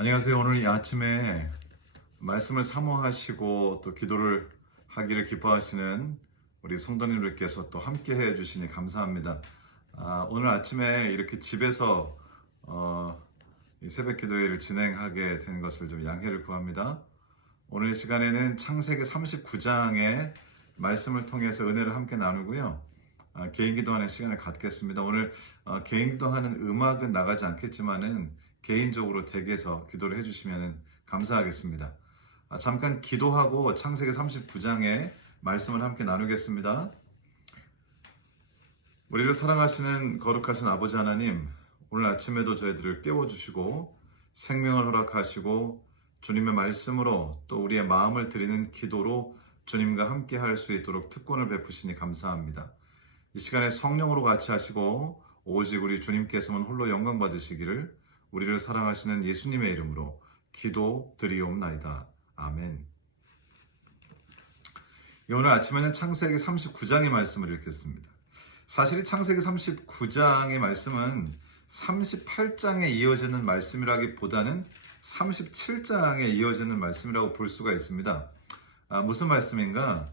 안녕하세요. 오늘 이 아침에 말씀을 사모하시고 또 기도를 하기를 기뻐하시는 우리 성도님들께서 또 함께 해 주시니 감사합니다. 오늘 아침에 이렇게 집에서 이 새벽 기도회를 진행하게 된 것을 좀 양해를 구합니다. 오늘 시간에는 창세기 39장의 말씀을 통해서 은혜를 함께 나누고요. 개인 기도하는 시간을 갖겠습니다. 오늘 개인 기도하는 음악은 나가지 않겠지만은 개인적으로 댁에서 기도를 해주시면 감사하겠습니다. 잠깐 기도하고 창세기 39장의 말씀을 함께 나누겠습니다. 우리를 사랑하시는 거룩하신 아버지 하나님, 오늘 아침에도 저희들을 깨워주시고 생명을 허락하시고 주님의 말씀으로 또 우리의 마음을 드리는 기도로 주님과 함께 할 수 있도록 특권을 베푸시니 감사합니다. 이 시간에 성령으로 같이 하시고 오직 우리 주님께서만 홀로 영광 받으시기를 우리를 사랑하시는 예수님의 이름으로 기도드리옵나이다. 아멘. 오늘 아침에는 창세기 39장의 말씀을 읽겠습니다. 사실 창세기 39장의 말씀은 38장에 이어지는 말씀이라기보다는 37장에 이어지는 말씀이라고 볼 수가 있습니다. 무슨 말씀인가?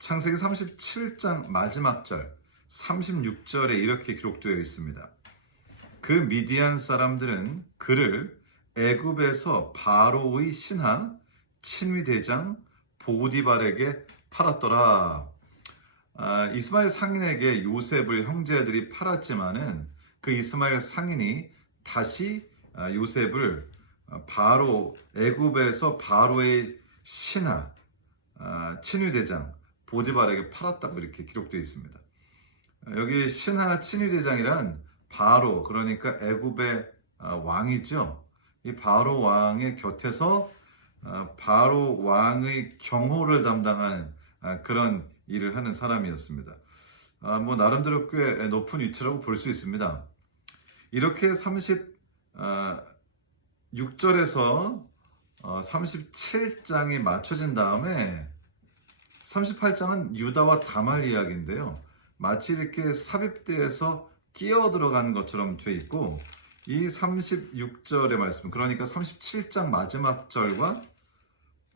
창세기 37장 마지막 절 36절에 이렇게 기록되어 있습니다. 그 미디안 사람들은 그를 애굽에서 바로의 신하 친위대장 보디발에게 팔았더라. 이스마엘 상인에게 요셉을 형제들이 팔았지만은 그 이스마엘 상인이 다시 요셉을 애굽에서 바로의 신하 친위대장 보디발에게 팔았다고 이렇게 기록되어 있습니다. 여기 신하 친위대장이란 바로, 그러니까 애굽의 왕이죠. 이 바로 왕의 곁에서 바로 왕의 경호를 담당하는 그런 일을 하는 사람이었습니다. 나름대로 꽤 높은 위치라고 볼 수 있습니다. 이렇게 36절에서 37장이 맞춰진 다음에 38장은 유다와 다말 이야기인데요. 마치 이렇게 삽입대에서 끼어 들어가는 것처럼 돼 있고, 이 36절의 말씀, 그러니까 37장 마지막 절과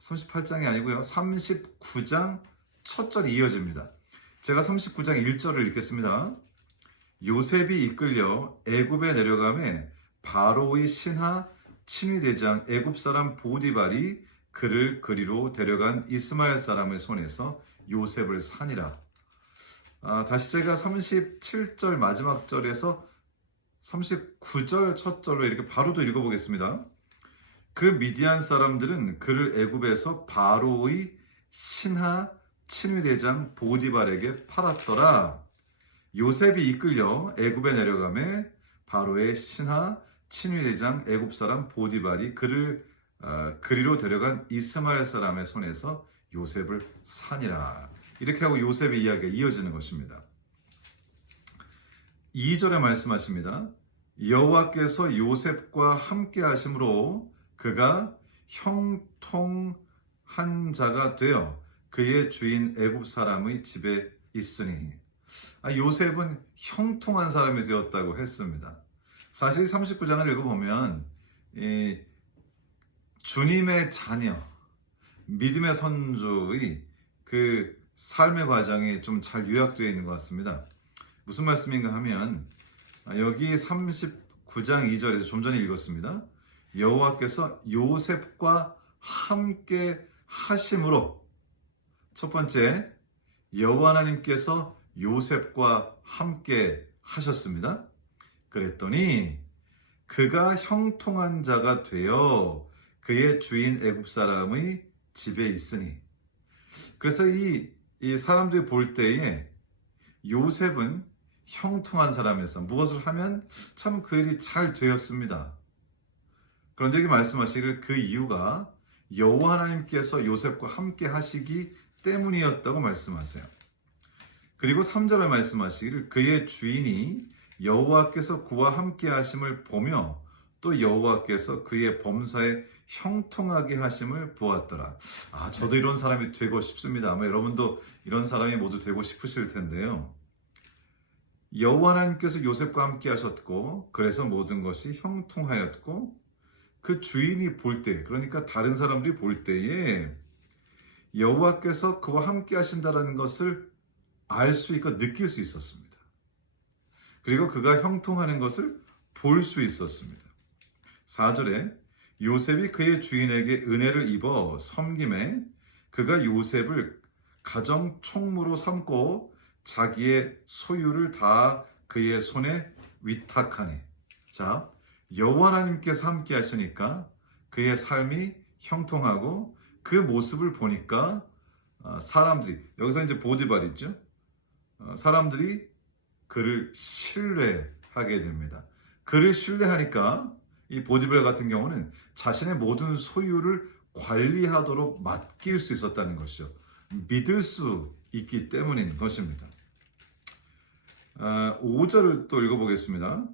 38장이 아니고요, 39장 첫 절이 이어집니다. 제가 39장 1절을 읽겠습니다. 요셉이 이끌려 애굽에 내려가매 바로의 신하 친위대장 애굽 사람 보디발이 그를 그리로 데려간 이스마엘 사람의 손에서 요셉을 사니라. 다시 제가 37절 마지막 절에서 39절 첫 절로 이렇게 바로도 읽어보겠습니다. 그 미디안 사람들은 그를 애굽에서 바로의 신하 친위대장 보디발에게 팔았더라. 요셉이 이끌려 애굽에 내려가매 바로의 신하 친위대장 애굽 사람 보디발이 그를 그리로 데려간 이스마엘 사람의 손에서 요셉을 사니라. 이렇게 하고 요셉의 이야기가 이어지는 것입니다. 2절에 말씀하십니다. 여호와께서 요셉과 함께 하심으로 그가 형통한 자가 되어 그의 주인 애굽 사람의 집에 있으니. 요셉은 형통한 사람이 되었다고 했습니다. 사실 39장을 읽어보면 주님의 자녀, 믿음의 선조의 그 삶의 과정이 좀 잘 요약되어 있는 것 같습니다. 무슨 말씀인가 하면 여기 39장 2절에서 좀 전에 읽었습니다. 여호와께서 요셉과 함께 하심으로, 첫 번째, 여호와 하나님께서 요셉과 함께 하셨습니다. 그랬더니 그가 형통한 자가 되어 그의 주인 애굽 사람의 집에 있으니. 그래서 이 사람들이 볼 때에 요셉은 형통한 사람이었어. 무엇을 하면 참 그 일이 잘 되었습니다. 그런데 여기 말씀하시기를 그 이유가 여호와 하나님께서 요셉과 함께 하시기 때문이었다고 말씀하세요. 그리고 3절에 말씀하시기를 그의 주인이 여호와께서 그와 함께 하심을 보며 또 여호와께서 그의 범사에 형통하게 하심을 보았더라. 저도 이런 사람이 되고 싶습니다. 아마 여러분도 이런 사람이 모두 되고 싶으실 텐데요. 여호와 하나님께서 요셉과 함께 하셨고, 그래서 모든 것이 형통하였고, 그 주인이 볼 때, 그러니까 다른 사람들이 볼 때에 여호와께서 그와 함께 하신다라는 것을 알 수 있고 느낄 수 있었습니다. 그리고 그가 형통하는 것을 볼 수 있었습니다. 4절에 요셉이 그의 주인에게 은혜를 입어 섬김에 그가 요셉을 가정 총무로 삼고 자기의 소유를 다 그의 손에 위탁하니. 자, 여호와 하나님께서 함께 하시니까 그의 삶이 형통하고 그 모습을 보니까 사람들이, 여기서 이제 보디발이죠. 사람들이 그를 신뢰하게 됩니다. 그를 신뢰하니까 이 보디발 같은 경우는 자신의 모든 소유를 관리하도록 맡길 수 있었다는 것이죠. 믿을 수 있기 때문인 것입니다. 5절을 또 읽어보겠습니다.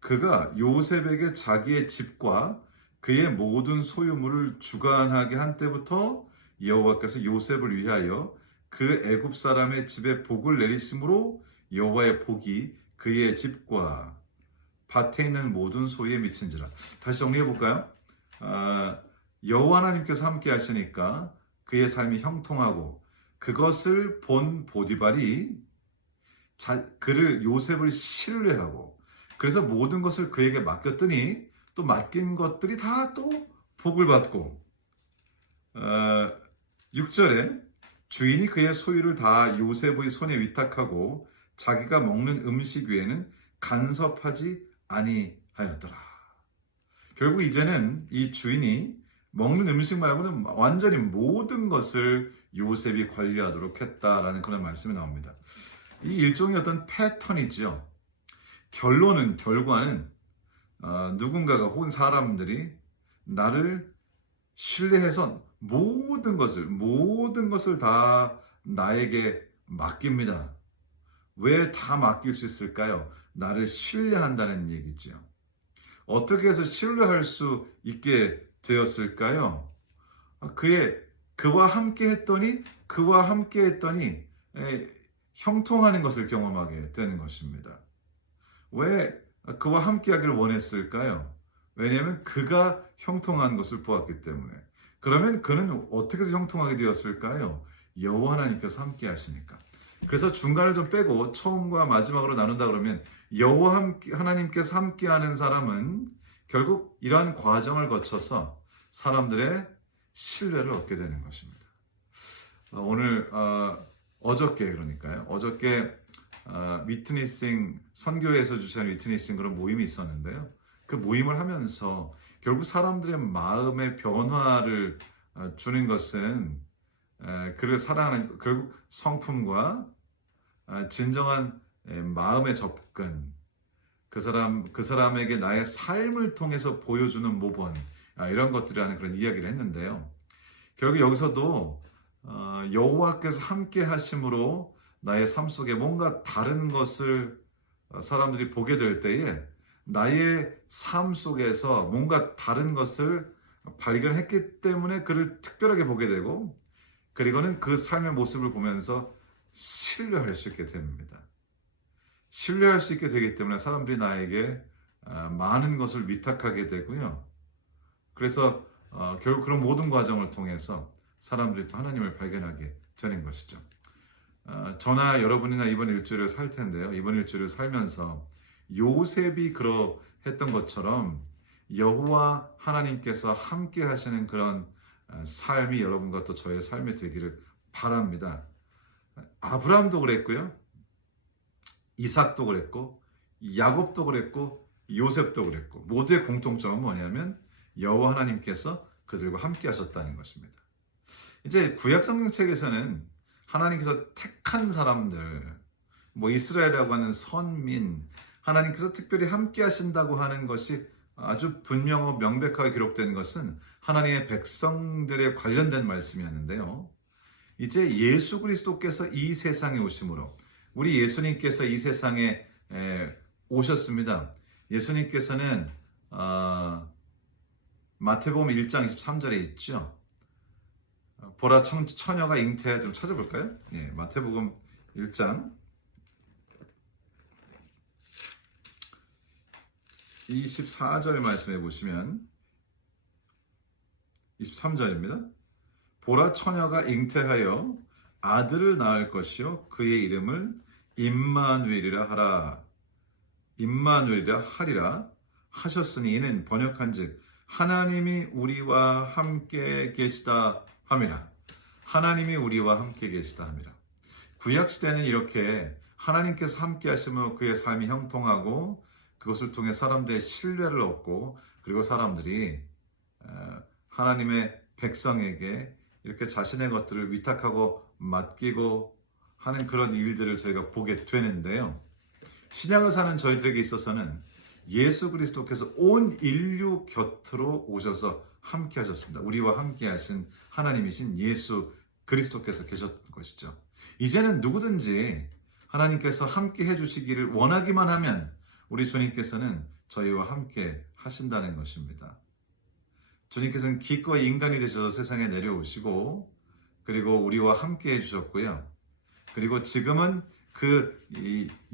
그가 요셉에게 자기의 집과 그의 모든 소유물을 주관하게 한 때부터 여호와께서 요셉을 위하여 그 애굽 사람의 집에 복을 내리심으로 여호와의 복이 그의 집과 밭에 있는 모든 소유에 미친지라. 다시 정리해 볼까요? 여호와 하나님께서 함께 하시니까 그의 삶이 형통하고 그것을 본 보디발이 그를 요셉을 신뢰하고 그래서 모든 것을 그에게 맡겼더니 또 맡긴 것들이 다 또 복을 받고 6절에 주인이 그의 소유를 다 요셉의 손에 위탁하고 자기가 먹는 음식 외에는 간섭하지 아니하였더라. 결국 이제는 이 주인이 먹는 음식 말고는 완전히 모든 것을 요셉이 관리하도록 했다라는 그런 말씀이 나옵니다. 이 일종의 어떤 패턴이죠. 결과는 누군가가 혹은 사람들이 나를 신뢰해서 모든 것을 다 나에게 맡깁니다. 왜 다 맡길 수 있을까요? 나를 신뢰한다는 얘기죠. 어떻게 해서 신뢰할 수 있게 되었을까요? 그와 함께 했더니 형통하는 것을 경험하게 되는 것입니다. 왜 그와 함께 하기를 원했을까요? 왜냐하면 그가 형통한 것을 보았기 때문에. 그러면 그는 어떻게 해서 형통하게 되었을까요? 여호와 하나님께서 함께 하시니까. 그래서 중간을 좀 빼고 처음과 마지막으로 나눈다 그러면 여호와 하나님께서 함께하는 사람은 결국 이러한 과정을 거쳐서 사람들의 신뢰를 얻게 되는 것입니다. 오늘 어저께 위트니싱 선교회에서 주시는 위트니싱 그런 모임이 있었는데요. 그 모임을 하면서 결국 사람들의 마음의 변화를 주는 것은 그를 사랑하는 결국 성품과 진정한 마음의 접근, 그 사람에게 나의 삶을 통해서 보여주는 모범, 이런 것들이라는 그런 이야기를 했는데요. 결국 여기서도 여호와께서 함께 하심으로 나의 삶 속에 뭔가 다른 것을 사람들이 보게 될 때에 나의 삶 속에서 뭔가 다른 것을 발견했기 때문에 그를 특별하게 보게 되고 그리고는 그 삶의 모습을 보면서 신뢰할 수 있게 됩니다. 신뢰할 수 있게 되기 때문에 사람들이 나에게 많은 것을 위탁하게 되고요. 그래서 결국 그런 모든 과정을 통해서 사람들이 또 하나님을 발견하게 되는 것이죠. 저나 여러분이나 이번 일주일을 살 텐데요. 이번 일주일을 살면서 요셉이 그러했던 것처럼 여호와 하나님께서 함께 하시는 그런 삶이 여러분과 또 저의 삶이 되기를 바랍니다. 아브라함도 그랬고요. 이삭도 그랬고 야곱도 그랬고 요셉도 그랬고 모두의 공통점은 뭐냐면 여호와 하나님께서 그들과 함께 하셨다는 것입니다. 이제 구약 성경책에서는 하나님께서 택한 사람들, 이스라엘이라고 하는 선민, 하나님께서 특별히 함께 하신다고 하는 것이 아주 분명하고 명백하게 기록된 것은 하나님의 백성들에 관련된 말씀이었는데요. 이제 예수 그리스도께서 이 세상에 오심으로 우리 예수님께서 이 세상에 오셨습니다. 예수님께서는 마태복음 1장 23절에 있죠. 보라 처녀가 잉태하 좀 찾아볼까요? 예, 마태복음 1장 24절 말씀해 보시면 23절입니다. 보라 처녀가 잉태하여 아들을 낳을 것이요 그의 이름을 임마누엘이라 하라. 임마누엘이라 하리라 하셨으니 이는 번역한즉 하나님이 우리와 함께 계시다 함이라. 하나님이 우리와 함께 계시다 함이라. 구약 시대는 이렇게 하나님께서 함께 하시며 그의 삶이 형통하고 그것을 통해 사람들의 신뢰를 얻고 그리고 사람들이 하나님의 백성에게 이렇게 자신의 것들을 위탁하고 맡기고 하는 그런 일들을 저희가 보게 되는데요. 신약을 사는 저희들에게 있어서는 예수 그리스도께서 온 인류 곁으로 오셔서 함께 하셨습니다. 우리와 함께 하신 하나님이신 예수 그리스도께서 계셨던 것이죠. 이제는 누구든지 하나님께서 함께 해주시기를 원하기만 하면 우리 주님께서는 저희와 함께 하신다는 것입니다. 주님께서는 기꺼이 인간이 되셔서 세상에 내려오시고 그리고 우리와 함께 해주셨고요. 그리고 지금은 그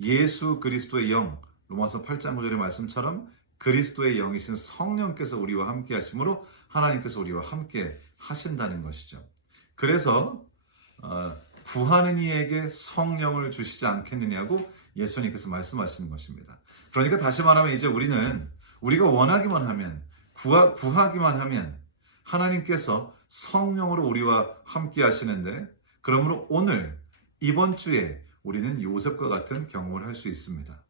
예수 그리스도의 영, 로마서 8장 9절의 말씀처럼 그리스도의 영이신 성령께서 우리와 함께 하심으로 하나님께서 우리와 함께 하신다는 것이죠. 그래서 구하는 이에게 성령을 주시지 않겠느냐고 예수님께서 말씀하시는 것입니다. 그러니까 다시 말하면 이제 우리가 원하기만 하면 구하기만 하면 하나님께서 성령으로 우리와 함께 하시는데 그러므로 오늘 이번 주에 우리는 요셉과 같은 경험을 할 수 있습니다.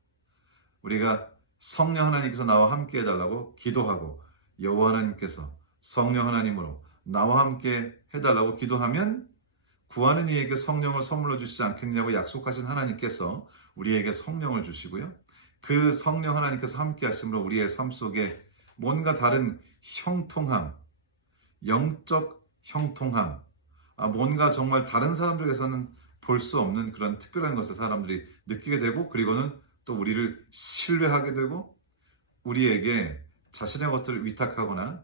우리가 성령 하나님께서 나와 함께 해달라고 기도하고 여호와 하나님께서 성령 하나님으로 나와 함께 해달라고 기도하면 구하는 이에게 성령을 선물로 주시지 않겠냐고 약속하신 하나님께서 우리에게 성령을 주시고요. 그 성령 하나님께서 함께 하심으로 우리의 삶 속에 뭔가 다른 형통함, 영적 형통함, 뭔가 정말 다른 사람들에게서는 볼 수 없는 그런 특별한 것을 사람들이 느끼게 되고 그리고는 또 우리를 신뢰하게 되고 우리에게 자신의 것들을 위탁하거나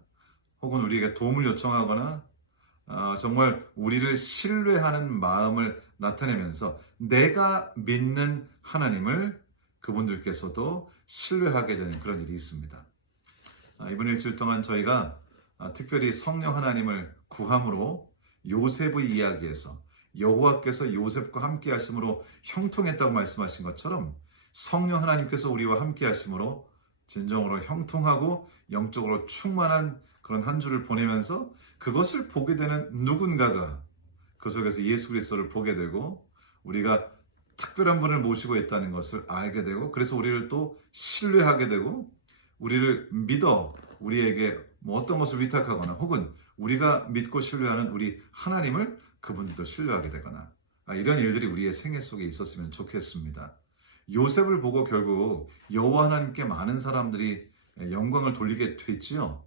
혹은 우리에게 도움을 요청하거나 정말 우리를 신뢰하는 마음을 나타내면서 내가 믿는 하나님을 그분들께서도 신뢰하게 되는 그런 일이 있습니다. 이번 일주일 동안 저희가 특별히 성령 하나님을 구함으로 요셉의 이야기에서 여호와께서 요셉과 함께 하심으로 형통했다고 말씀하신 것처럼 성령 하나님께서 우리와 함께 하심으로 진정으로 형통하고 영적으로 충만한 그런 한 주를 보내면서 그것을 보게 되는 누군가가 그 속에서 예수 그리스도를 보게 되고 우리가 특별한 분을 모시고 있다는 것을 알게 되고 그래서 우리를 또 신뢰하게 되고 우리를 믿어 우리에게 어떤 것을 위탁하거나 혹은 우리가 믿고 신뢰하는 우리 하나님을 그분들도 신뢰하게 되거나 이런 일들이 우리의 생애 속에 있었으면 좋겠습니다. 요셉을 보고 결국 여호와 하나님께 많은 사람들이 영광을 돌리게 됐지요.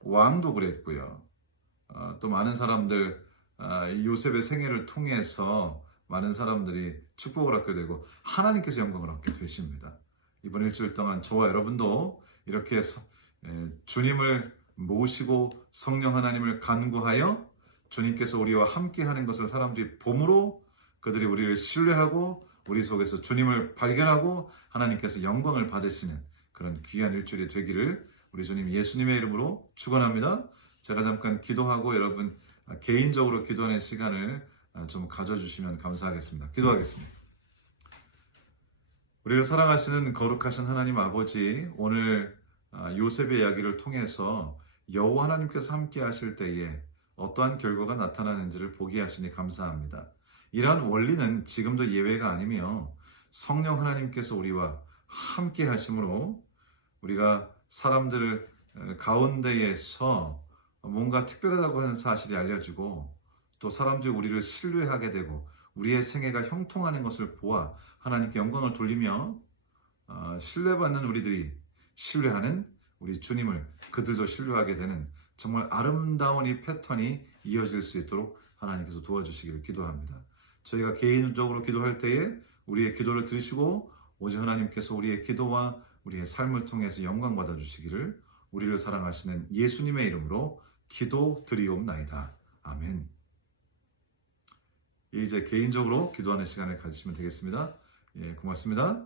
왕도 그랬고요. 또 많은 사람들 요셉의 생애를 통해서 많은 사람들이 축복을 얻게 되고 하나님께서 영광을 얻게 되십니다. 이번 일주일 동안 저와 여러분도 이렇게 주님을 모시고 성령 하나님을 간구하여 주님께서 우리와 함께 하는 것을 사람들이 봄으로 그들이 우리를 신뢰하고 우리 속에서 주님을 발견하고 하나님께서 영광을 받으시는 그런 귀한 일주일이 되기를 우리 주님 예수님의 이름으로 축원합니다. 제가 잠깐 기도하고 여러분 개인적으로 기도하는 시간을 좀 가져주시면 감사하겠습니다. 기도하겠습니다. 우리를 사랑하시는 거룩하신 하나님 아버지, 오늘 요셉의 이야기를 통해서 여호와 하나님께서 함께 하실 때에 어떠한 결과가 나타나는지를 보게 하시니 감사합니다. 이러한 원리는 지금도 예외가 아니며 성령 하나님께서 우리와 함께 하심으로 우리가 사람들 가운데에서 뭔가 특별하다고 하는 사실이 알려지고 또 사람들이 우리를 신뢰하게 되고 우리의 생애가 형통하는 것을 보아 하나님께 영광을 돌리며 신뢰받는 우리들이 신뢰하는 우리 주님을 그들도 신뢰하게 되는 정말 아름다운 이 패턴이 이어질 수 있도록 하나님께서 도와주시기를 기도합니다. 저희가 개인적으로 기도할 때에 우리의 기도를 들으시고 오직 하나님께서 우리의 기도와 우리의 삶을 통해서 영광 받아주시기를 우리를 사랑하시는 예수님의 이름으로 기도드리옵나이다. 아멘. 이제 개인적으로 기도하는 시간을 가지시면 되겠습니다. 고맙습니다.